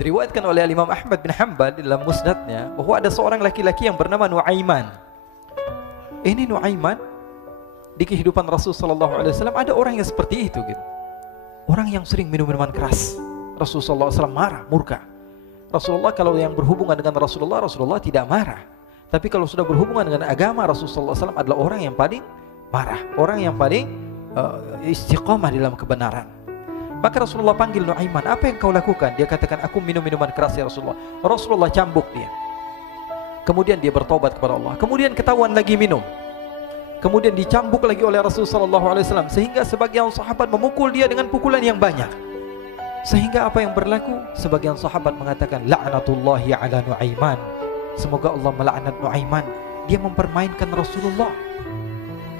Diriwayatkan oleh Imam Ahmad bin Hanbal dalam musnadnya bahwa ada seorang laki-laki yang bernama Nuaiman. Ini Nuaiman di kehidupan Rasul sallallahu alaihi wasallam ada orang yang seperti itu gitu. Orang yang sering minum minuman keras. Rasul sallallahu alaihi wasallam marah, murka. Rasulullah kalau yang berhubungan dengan Rasulullah tidak marah. Tapi kalau sudah berhubungan dengan agama, Rasul sallallahu alaihi wasallam adalah orang yang paling marah, orang yang paling istiqamah dalam kebenaran. Maka Rasulullah panggil Nuaiman, apa yang kau lakukan? Dia katakan, aku minum minuman keras ya Rasulullah. Rasulullah cambuk dia. Kemudian dia bertobat kepada Allah. Kemudian ketahuan lagi minum. Kemudian dicambuk lagi oleh Rasulullah sallallahu alaihi wasallam, sehingga sebagian sahabat memukul dia dengan pukulan yang banyak. Sehingga apa yang berlaku? Sebagian sahabat mengatakan, la'natullahi ala Nuaiman. Semoga Allah melaknat Nuaiman. Dia mempermainkan Rasulullah.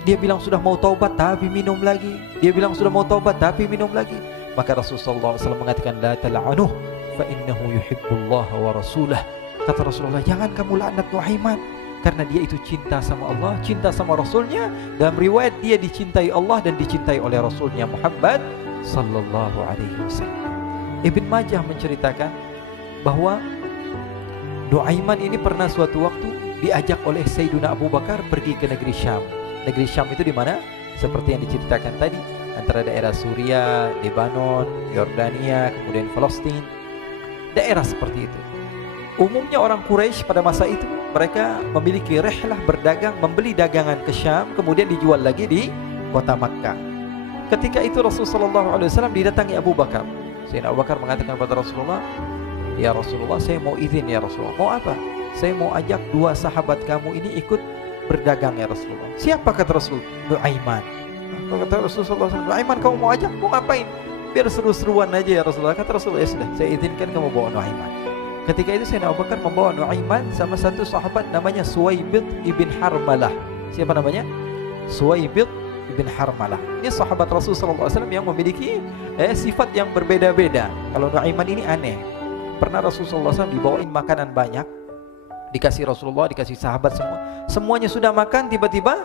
Dia bilang sudah mau taubat tapi minum lagi. Dia bilang sudah mau taubat tapi minum lagi. Maka Rasulullah SAW mengatakan, la tal'anuh fa innahu yuhibbullaha wa rasulah. Kata Rasulullah, jangan kamu laknat Nuaiman, karena dia itu cinta sama Allah, cinta sama Rasulnya. Dalam riwayat dia dicintai Allah dan dicintai oleh Rasulnya Muhammad sallallahu alaihi wasallam. Ibn Majah menceritakan bahwa Nuaiman ini pernah suatu waktu diajak oleh Sayyidina Abu Bakar pergi ke negeri Syam. Negeri Syam itu di mana? Seperti yang diceritakan tadi, antara daerah Suriah, Lebanon, Yordania, kemudian Palestina. Daerah seperti itu. Umumnya orang Quraisy pada masa itu mereka memiliki rihlah berdagang, membeli dagangan ke Syam, kemudian dijual lagi di kota Makkah. Ketika itu Rasulullah SAW didatangi Abu Bakar. Sayyidina Abu Bakar mengatakan kepada Rasulullah, ya Rasulullah, saya mau izin ya Rasulullah. Mau apa? Saya mau ajak dua sahabat kamu ini ikut berdagang ya Rasulullah. Siapa kata Rasul? Nuaiman. Kata Rasulullah SAW, Nuaiman kamu mau ajak? Mau ngapain? Biar seru-seruan aja ya Rasulullah. Kata Rasulullah, ya sudah, saya izinkan kamu bawa Nuaiman. Ketika itu Sayyidina Abu Bakar membawa Nuaiman sama satu sahabat namanya Suwaibid ibn Harmalah. Siapa namanya? Suwaibid ibn Harmalah. Ini sahabat Rasulullah SAW yang memiliki sifat yang berbeda-beda. Kalau Nuaiman ini aneh. Pernah Rasulullah SAW dibawain makanan banyak, dikasih Rasulullah, dikasih sahabat semua. Semuanya sudah makan, tiba-tiba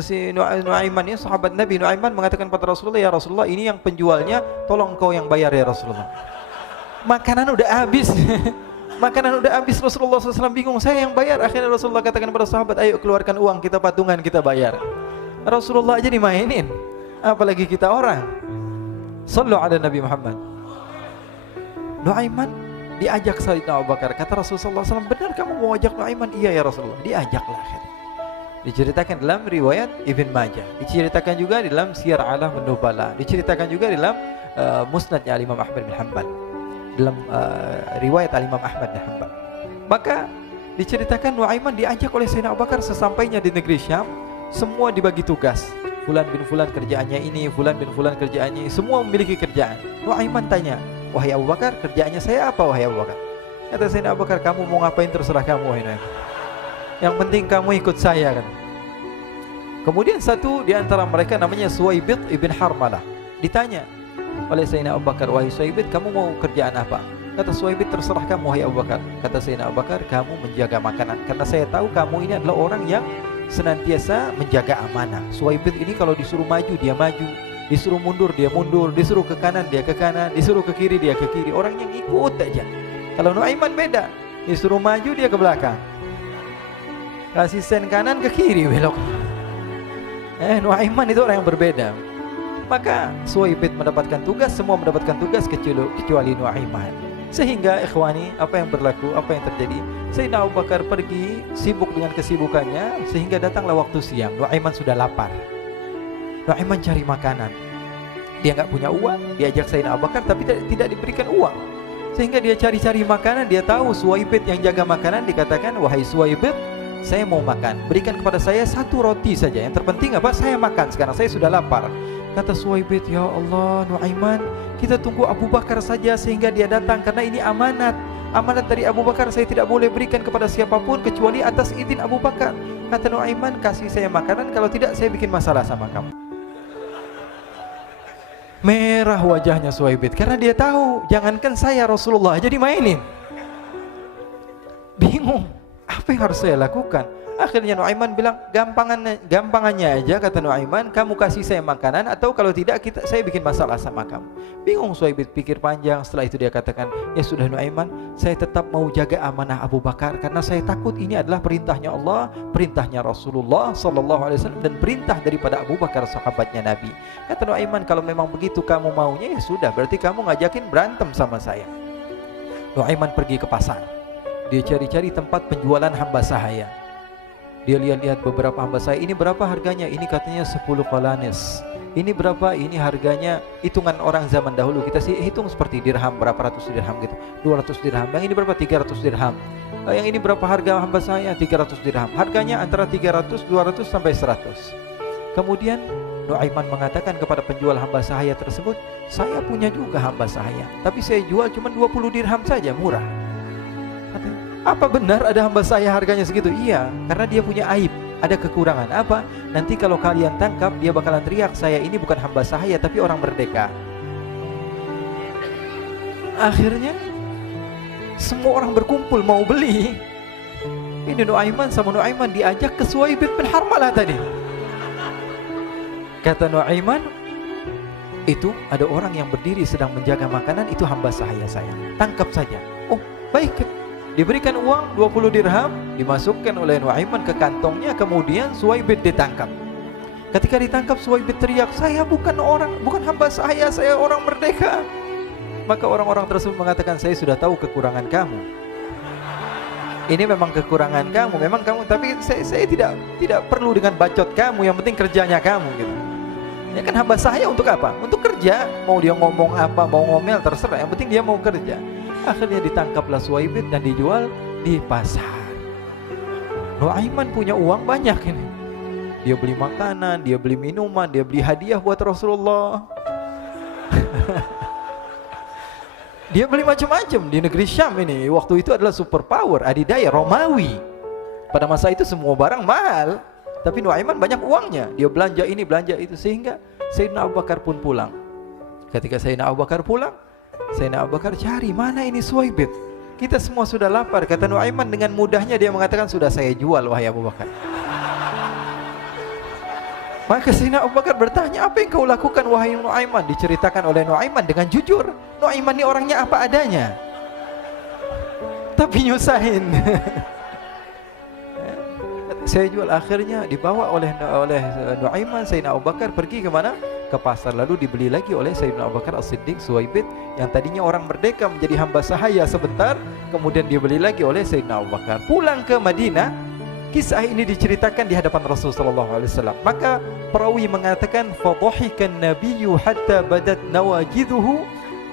si Nuaiman ini, sahabat Nabi Nuaiman mengatakan kepada Rasulullah, ya Rasulullah, ini yang penjualnya, tolong kau yang bayar ya Rasulullah. Makanan udah habis. Makanan udah habis, Rasulullah SAW bingung, saya yang bayar. Akhirnya Rasulullah katakan kepada sahabat, ayo keluarkan uang, kita patungan, kita bayar. Rasulullah aja dimainin, apalagi kita orang. Sallu ala Nabi Muhammad. Nuaiman diajak Sayyidina Abu Bakar. Kata Rasulullah SAW, benar kamu mau ajak Nuaiman? Iya ya Rasulullah. Diajaklah akhirnya. Diceritakan dalam riwayat Ibn Majah, diceritakan juga dalam Siyar A'lam An-Nubala, diceritakan juga dalam musnadnya Imam Ahmad bin Hanbal, dalam riwayat Imam Ahmad bin Hanbal. Maka diceritakan Nuaiman diajak oleh Sayyidina Abu Bakar. Sesampainya di negeri Syam, semua dibagi tugas. Fulan bin Fulan kerjaannya ini, Fulan bin Fulan kerjaannya ini, semua memiliki kerjaan. Nuaiman tanya, wahai Abu Bakar, kerjaannya saya apa wahai Abu Bakar? Kata Sayyidina Abu Bakar, kamu mau ngapain terserah kamu wahai Nuaiman. Yang penting kamu ikut saya kan. Kemudian satu di antara mereka namanya Suwaibid ibn Harmalah. Ditanya oleh Sayyidina Abu Bakar, wahai Suwaibid, kamu mau kerjaan apa? Kata Suwaibid, terserah kamu wahai Abu Bakar. Kata Sayyidina Abu Bakar, kamu menjaga makanan, karena saya tahu kamu ini adalah orang yang senantiasa menjaga amanah. Suwaibid ini kalau disuruh maju dia maju, disuruh mundur dia mundur, disuruh ke kanan dia ke kanan, disuruh ke kiri dia ke kiri. Orang yang ikut aja. Kalau Nuaiman beda, disuruh maju dia ke belakang, kasih sen kanan ke kiri belok. Nuaiman itu orang yang berbeda. Maka Suwaibid mendapatkan tugas, semua mendapatkan tugas kecuali Nuaiman. Sehingga ikhwani, apa yang berlaku, apa yang terjadi? Sayyidina Abu Bakar pergi sibuk dengan kesibukannya, sehingga datanglah waktu siang. Nuaiman sudah lapar. Nuaiman cari makanan. Dia nggak punya uang, diajak Sayyidina Abu Bakar tapi tidak diberikan uang. Sehingga dia cari-cari makanan. Dia tahu Suwaibid yang jaga makanan. Dikatakan, wahai Suwaibid, saya mau makan, berikan kepada saya satu roti saja. Yang terpenting apa? Saya makan sekarang, saya sudah lapar. Kata Suwaibid, ya Allah Nuaiman, kita tunggu Abu Bakar saja sehingga dia datang, karena ini amanat. Amanat dari Abu Bakar, saya tidak boleh berikan kepada siapapun kecuali atas izin Abu Bakar. Kata Nuaiman, kasih saya makanan, kalau tidak saya bikin masalah sama kamu. Merah wajahnya Suwaibid, karena dia tahu, jangankan saya, Rasulullah aja dimainin. Bingung, apa yang harus saya lakukan? Akhirnya Nuaiman bilang, gampangannya aja, kata Nuaiman, kamu kasih saya makanan, atau kalau tidak saya bikin masalah sama kamu. Bingung Suhaib pikir panjang. Setelah itu dia katakan, ya sudah Nuaiman, saya tetap mau jaga amanah Abu Bakar, karena saya takut ini adalah perintahnya Allah, perintahnya Rasulullah SAW, dan perintah daripada Abu Bakar, sahabatnya Nabi. Kata Nuaiman, kalau memang begitu kamu maunya, ya sudah, berarti kamu ngajakin berantem sama saya. Nuaiman pergi ke pasar. Dia cari-cari tempat penjualan hamba sahaya. Dia lihat-lihat beberapa hamba sahaya. Ini berapa harganya? Ini katanya 10 qalanis. Ini berapa? Ini harganya, hitungan orang zaman dahulu, kita sih hitung seperti dirham, berapa ratus dirham gitu, 200 dirham. Yang ini berapa? 300 dirham. Yang ini berapa harga hamba sahaya? 300 dirham. Harganya antara 300, 200 sampai 100. Kemudian Nuaiman mengatakan kepada penjual hamba sahaya tersebut, saya punya juga hamba sahaya, tapi saya jual cuma 20 dirham saja, murah. Katanya, apa benar ada hamba saya harganya segitu? Iya, karena dia punya aib, ada kekurangan. Apa? Nanti kalau kalian tangkap, dia bakalan teriak, saya ini bukan hamba sahaya tapi orang merdeka. Akhirnya semua orang berkumpul mau beli. Ini Nuaiman sama Nuaiman diajak ke Suhaib bin Harmalah tadi. Kata Nuaiman, itu ada orang yang berdiri sedang menjaga makanan, itu hamba sahaya saya, tangkap saja. Oh baik. Diberikan uang 20 dirham, dimasukkan oleh Nuaiman ke kantongnya, kemudian Suhaib ditangkap. Ketika ditangkap, Suhaib teriak, saya bukan hamba saya orang merdeka. Maka orang-orang tersebut mengatakan, saya sudah tahu kekurangan kamu. Ini memang kekurangan kamu, memang kamu, tapi saya tidak perlu dengan bacot kamu, yang penting kerjanya kamu gitu. Ya kan hamba saya untuk apa? Untuk kerja. Mau dia ngomong apa, mau ngomel terserah, yang penting dia mau kerja. Akhirnya ditangkaplah Suhaib dan dijual di pasar. Nuaiman punya uang banyak ini. Dia beli makanan, dia beli minuman, dia beli hadiah buat Rasulullah. Dia beli macam-macam di negeri Syam ini. Waktu itu adalah superpower, adidaya Romawi. Pada masa itu semua barang mahal, tapi Nuaiman banyak uangnya. Dia belanja ini, belanja itu, sehingga Sayyidina Abu Bakar pun pulang. Ketika Sayyidina Abu Bakar pulang, Sayyidina Abu Bakar cari, mana ini Suhaib? Kita semua sudah lapar. Kata Nuaiman dengan mudahnya dia mengatakan, sudah saya jual wahai Abu Bakar. Maka Sayyidina Abu Bakar bertanya, apa yang kau lakukan wahai Nuaiman? Diceritakan oleh Nuaiman dengan jujur. Nuaiman ini orangnya apa adanya, tapi nyusahin. Saya jual. Akhirnya dibawa oleh Nuaiman, Sayyidina Abu Bakar pergi ke mana? Ke pasar. Lalu dibeli lagi oleh Sayyidina Abu Bakar As-Siddiq Suhaib yang tadinya orang merdeka menjadi hamba sahaya sebentar, kemudian dibeli lagi oleh Sayyidina Abu Bakar. Pulang ke Madinah, kisah ini diceritakan di hadapan Rasulullah SAW. Maka perawi mengatakan, fadhahikan nabiyyu hatta badat nawajiduhu.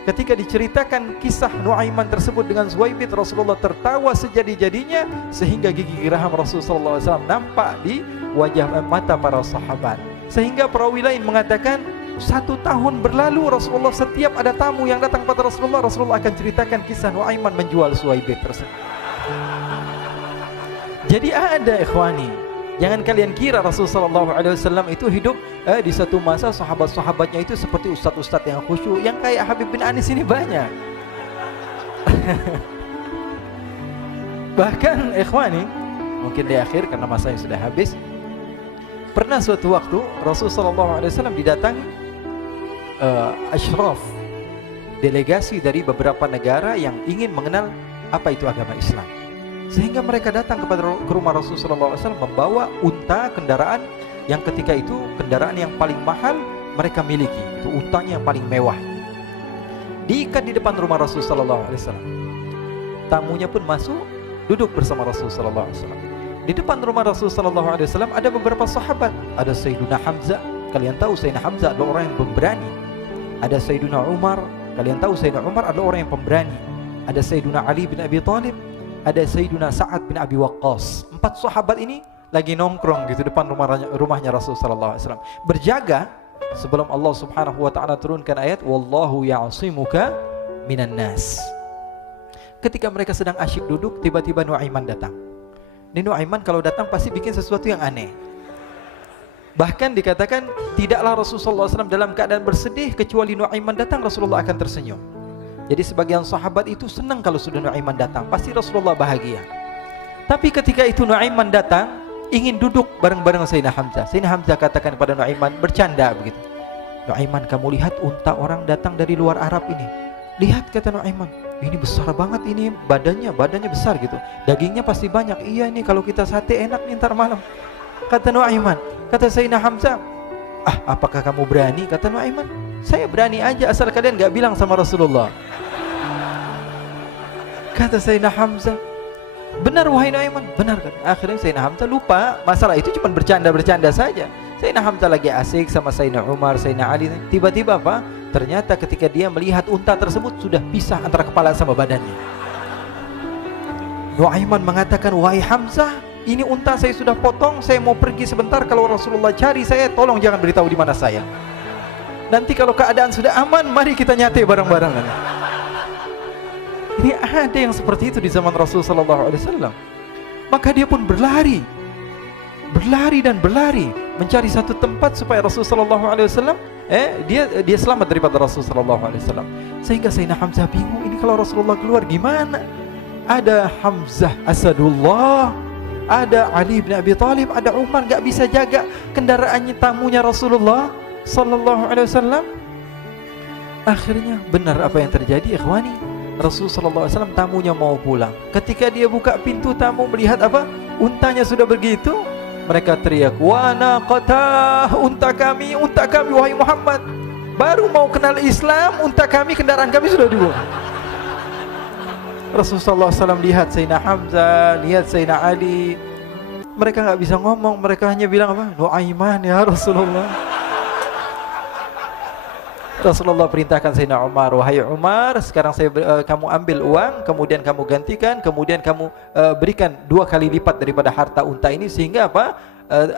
Ketika diceritakan kisah Nuaiman tersebut dengan Suhaib, Rasulullah tertawa sejadi-jadinya sehingga gigi geraham Rasulullah SAW nampak di wajah mata para sahabat. Sehingga perawi lain mengatakan 1 tahun berlalu Rasulullah, setiap ada tamu yang datang pada Rasulullah akan ceritakan kisah Nuaiman menjual Suhaib tersebut. Jadi ada ikhwani, jangan kalian kira Rasulullah SAW itu hidup di satu masa sahabat-sahabatnya itu seperti ustadz-ustadz yang khusyuk, yang kayak Habib bin Anis ini banyak. Bahkan ikhwani, mungkin di akhir karena masanya sudah habis, pernah suatu waktu Rasulullah SAW didatangi asyraf, delegasi dari beberapa negara yang ingin mengenal apa itu agama Islam. Sehingga mereka datang ke rumah Rasulullah SAW membawa unta, kendaraan yang ketika itu kendaraan yang paling mahal mereka miliki. Itu untanya yang paling mewah. Diikat di depan rumah Rasulullah SAW. Tamunya pun masuk, duduk bersama Rasulullah SAW. Di depan rumah Rasulullah SAW ada beberapa sahabat. Ada Sayyiduna Hamzah. Kalian tahu Sayyidina Hamzah adalah orang yang pemberani. Ada Sayyiduna Umar. Kalian tahu Sayyidina Umar adalah orang yang pemberani. Ada Sayyiduna Ali bin Abi Thalib. Ada Sayyiduna Sa'ad bin Abi Waqqas. 4 sahabat ini lagi nongkrong gitu depan rumahnya Rasulullah SAW, berjaga sebelum Allah Subhanahu wa taala turunkan ayat wallahu ya'simuka minan nas. Ketika mereka sedang asyik duduk, tiba-tiba Nuaiman datang. Ini Nuaiman kalau datang pasti bikin sesuatu yang aneh. Bahkan dikatakan tidaklah Rasulullah SAW dalam keadaan bersedih, kecuali Nuaiman datang Rasulullah akan tersenyum. Jadi sebagian sahabat itu senang kalau sudah Nuaiman datang, pasti Rasulullah bahagia. Tapi ketika itu Nuaiman datang, ingin duduk bareng-bareng Sayyidina Hamzah. Sayyidina Hamzah katakan kepada Nuaiman, bercanda begitu. Nuaiman, kamu lihat unta orang datang dari luar Arab ini. Lihat, kata Nuaiman, ini besar banget, ini badannya besar gitu. Dagingnya pasti banyak. Iya, ini kalau kita sate enak nih ntar malam. Kata Nuaiman. Kata Sayyidina Hamzah, apakah kamu berani? Kata Nuaiman, saya berani aja asal kalian gak bilang sama Rasulullah. Kata Sayyidina Hamzah, benar wahai Nuaiman, benar kan? Akhirnya Sayyidina Hamzah lupa masalah itu, cuma bercanda-bercanda saja. Sayyidina Hamzah lagi asik sama Sayyidina Umar, Sayyidina Ali. Tiba-tiba apa? Ternyata ketika dia melihat unta tersebut sudah pisah antara kepala sama badannya. Nuaiman mengatakan, wahai Hamzah, ini unta saya sudah potong, saya mau pergi sebentar. Kalau Rasulullah cari saya, tolong jangan beritahu di mana saya. Nanti kalau keadaan sudah aman, mari kita nyate bareng-bareng. Ini ada yang seperti itu di zaman Rasulullah SAW. Maka dia pun berlari dan berlari mencari satu tempat supaya Rasulullah SAW dia selamat daripada Rasulullah SAW. Sehingga Sayyidina Hamzah bingung, ini kalau Rasulullah keluar gimana? Ada Hamzah Asadullah, ada Ali bin Abi Thalib, ada Umar, gak bisa jaga kendaraannya, tamunya Rasulullah Sallallahu Alaihi Wasallam. Akhirnya benar apa yang terjadi, ikhwani. Rasulullah Sallallahu Alaihi Wasallam tamunya mau pulang. Ketika dia buka pintu, tamu melihat apa? Untanya sudah begitu. Mereka teriak, wa naqatah, unta kami wahai Muhammad. Baru mau kenal Islam, unta kami, kendaraan kami sudah dibuang. Rasulullah SAW lihat Sayyidina Hamzah, lihat Sayyidina Ali. Mereka nggak bisa ngomong, mereka hanya bilang apa? Nuaiman ya Rasulullah. Rasulullah perintahkan Sayyidina Umar, wahai Umar, sekarang kamu ambil uang, kemudian kamu gantikan, kemudian kamu berikan 2 kali lipat daripada harta unta ini, sehingga apa?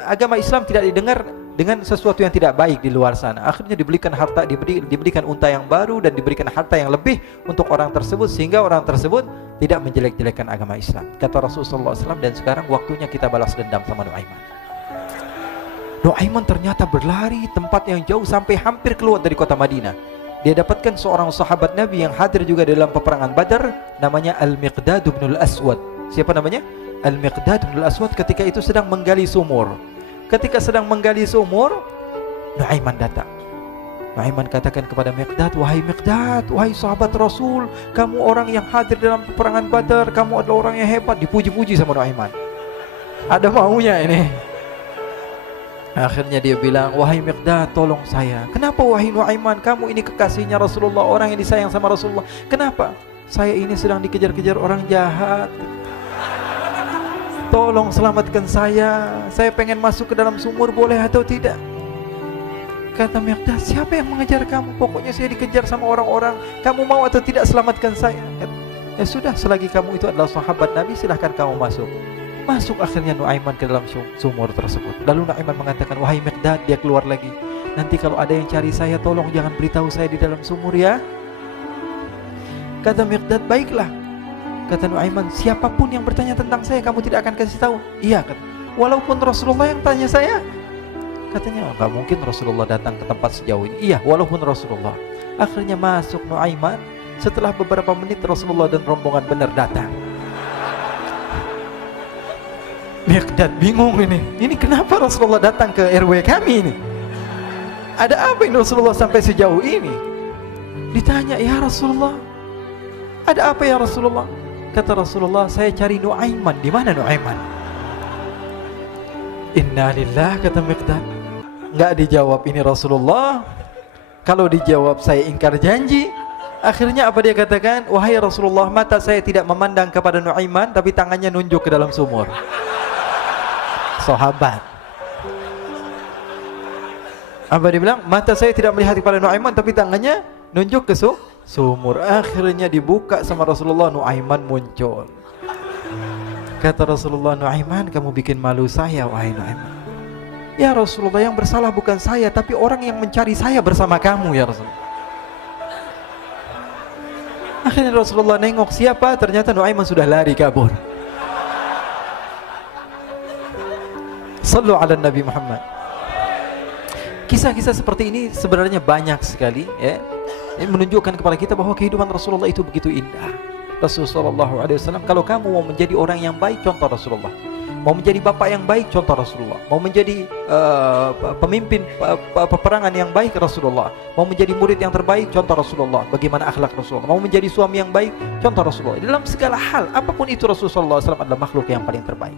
Agama Islam tidak didengar dengan sesuatu yang tidak baik di luar sana. Akhirnya diberikan harta, diberikan unta yang baru dan diberikan harta yang lebih untuk orang tersebut, sehingga orang tersebut tidak menjelek-jelekan agama Islam. Kata Rasulullah SAW, dan sekarang waktunya kita balas dendam sama Nuaiman. Nuaiman ternyata berlari tempat yang jauh sampai hampir keluar dari kota Madinah. Dia dapatkan seorang sahabat Nabi yang hadir juga dalam peperangan Badar, namanya Al-Miqdad bin Al-Aswad. Siapa namanya? Al-Miqdad bin Al-Aswad ketika itu sedang menggali sumur. Ketika sedang menggali sumur, Nuaiman datang. Nuaiman katakan kepada Miqdad, wahai Miqdad, wahai sahabat Rasul, kamu orang yang hadir dalam peperangan Badar, kamu adalah orang yang hebat. Dipuji-puji sama Nuaiman. Ada maunya ini. Akhirnya dia bilang, wahai Miqdad, tolong saya. Kenapa wahai Nuaiman, kamu ini kekasihnya Rasulullah, orang yang disayang sama Rasulullah. Kenapa? Saya ini sedang dikejar-kejar orang jahat. Tolong selamatkan saya. Saya pengen masuk ke dalam sumur, boleh atau tidak? Kata Miqdad, siapa yang mengejar kamu? Pokoknya saya dikejar sama orang-orang. Kamu mau atau tidak selamatkan saya? Kata, ya sudah, selagi kamu itu adalah sahabat Nabi, silahkan kamu masuk. Masuk akhirnya Nuaiman ke dalam sumur tersebut. Lalu Nuaiman mengatakan, wahai Miqdad, dia keluar lagi. Nanti kalau ada yang cari saya, tolong jangan beritahu saya di dalam sumur ya. Kata Miqdad, baiklah. Kata Nuaiman, siapapun yang bertanya tentang saya, kamu tidak akan kasih tahu. Iya, kata, walaupun Rasulullah yang tanya saya. Katanya, enggak mungkin Rasulullah datang ke tempat sejauh ini. Iya, walaupun Rasulullah. Akhirnya masuk Nuaiman. Setelah beberapa menit, Rasulullah dan rombongan benar datang. Miqdad bingung ini. Ini kenapa Rasulullah datang ke RW kami ini? Ada apa ini Rasulullah sampai sejauh ini? Ditanya, ya Rasulullah, ada apa ya Rasulullah? Kata Rasulullah, saya cari Nuaiman. Di mana Nuaiman? Innalillah, kata Miqdad. Enggak dijawab ini Rasulullah. Kalau dijawab saya ingkar janji. Akhirnya apa dia katakan? Wahai Rasulullah, mata saya tidak memandang kepada Nuaiman, tapi tangannya nunjuk ke dalam sumur. Sahabat. Apa dia bilang? Mata saya tidak melihat kepada Nuaiman, tapi tangannya nunjuk ke sumur. Akhirnya dibuka sama Rasulullah, Nuaiman muncul. Kata Rasulullah, Nuaiman, kamu bikin malu saya, wahai Nuaiman. Ya Rasulullah, yang bersalah bukan saya, tapi orang yang mencari saya bersama kamu ya Rasulullah. Akhirnya Rasulullah nengok siapa, ternyata Nuaiman sudah lari kabur. Sallu ala Nabi Muhammad. Kisah-kisah seperti ini sebenarnya banyak sekali ya. Ini menunjukkan kepada kita bahwa kehidupan Rasulullah itu begitu indah. Rasulullah SAW, kalau kamu mau menjadi orang yang baik, contoh Rasulullah. Mau menjadi bapak yang baik, contoh Rasulullah. Mau menjadi pemimpin peperangan yang baik, Rasulullah. Mau menjadi murid yang terbaik, contoh Rasulullah. Bagaimana akhlak Rasulullah. Mau menjadi suami yang baik, contoh Rasulullah. Dalam segala hal, apapun itu, Rasulullah SAW adalah makhluk yang paling terbaik.